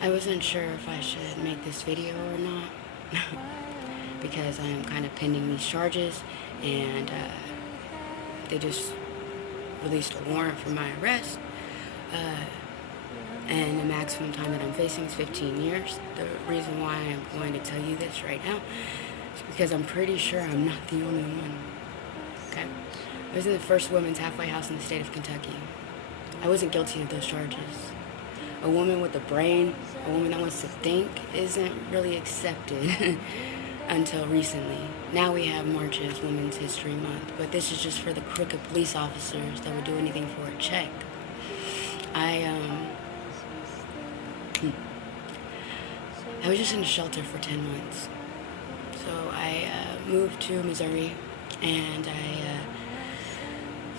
I wasn't sure if I should make this video or not because I am kind of pending these charges, and they just released a warrant for my arrest, and the maximum time that I'm facing is 15 years. The reason why I'm going to tell you this right now is because I'm pretty sure I'm not the only one. Okay? I was in the first women's halfway house in the state of Kentucky. I wasn't guilty of those charges. A woman with a brain, a woman that wants to think, isn't really accepted until recently. Now we have marches, Women's History Month, but this is just for the crooked police officers that would do anything for a check. I was just in a shelter for 10 months. So I moved to Missouri, and I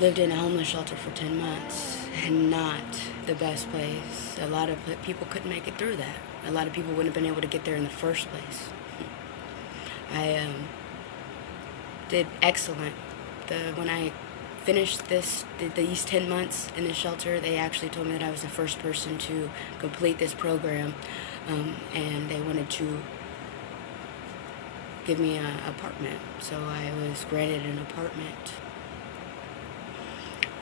lived in a homeless shelter for 10 months. Not the best place. A lot of people couldn't make it through that. A lot of people wouldn't have been able to get there in the first place. I did excellent. When I finished these 10 months in the shelter, they actually told me that I was the first person to complete this program, and they wanted to give me an apartment. So I was granted an apartment.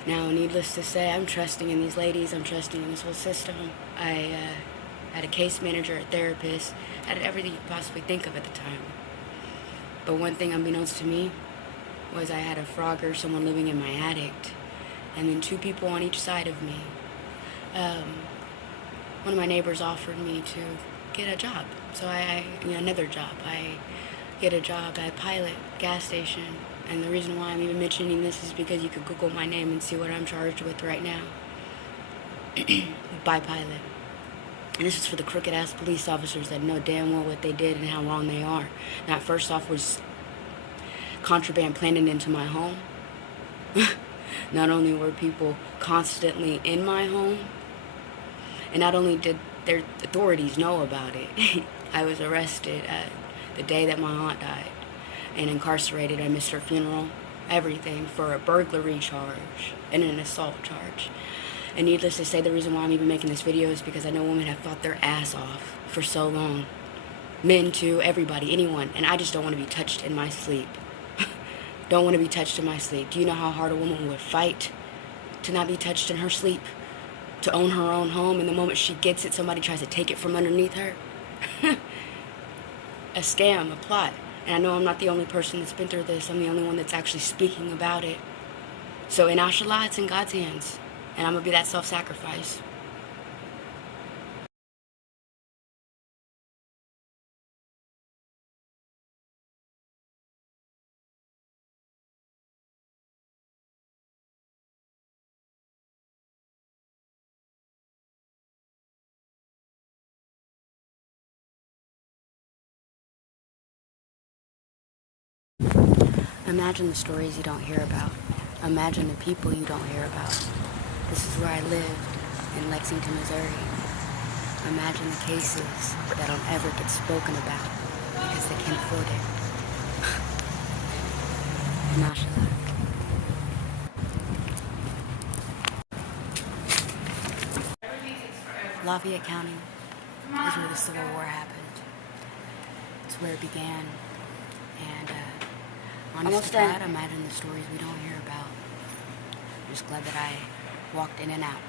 Now, needless to say, I'm trusting in these ladies. I'm trusting in this whole system. I had a case manager, a therapist, had everything you could possibly think of at the time. But one thing unbeknownst to me was I had a frogger, someone living in my attic, and then 2 people on each side of me. One of my neighbors offered me to get a job. So another job. I get a job at Pilot gas station. And the reason why I'm even mentioning this is because you could Google my name and see what I'm charged with right now. By Pilot. And this is for the crooked-ass police officers that know damn well what they did and how wrong they are. Now, first off was contraband planted into my home. Not only were people constantly in my home, and not only did their authorities know about it, I was arrested the day that my aunt died and incarcerated. I missed her funeral, everything, for a burglary charge and an assault charge. And needless to say, the reason why I'm even making this video is because I know women have fought their ass off for so long. Men too, everybody, anyone. And I just don't want to be touched in my sleep. Don't want to be touched in my sleep. Do you know how hard a woman would fight to not be touched in her sleep? To own her own home, and the moment she gets it, somebody tries to take it from underneath her? A scam, a plot. And I know I'm not the only person that's been through this. I'm the only one that's actually speaking about it. So in Ashallah, it's in God's hands. And I'm going to be that self-sacrifice. Imagine the stories you don't hear about. Imagine the people you don't hear about. This is where I lived, in Lexington, Missouri. Imagine the cases that don't ever get spoken about because they can't afford it. Mashallah. Lafayette County is where the Civil War happened. It's where it began. And honest to God, imagine the stories we don't hear about. I'm just glad that I walked in and out.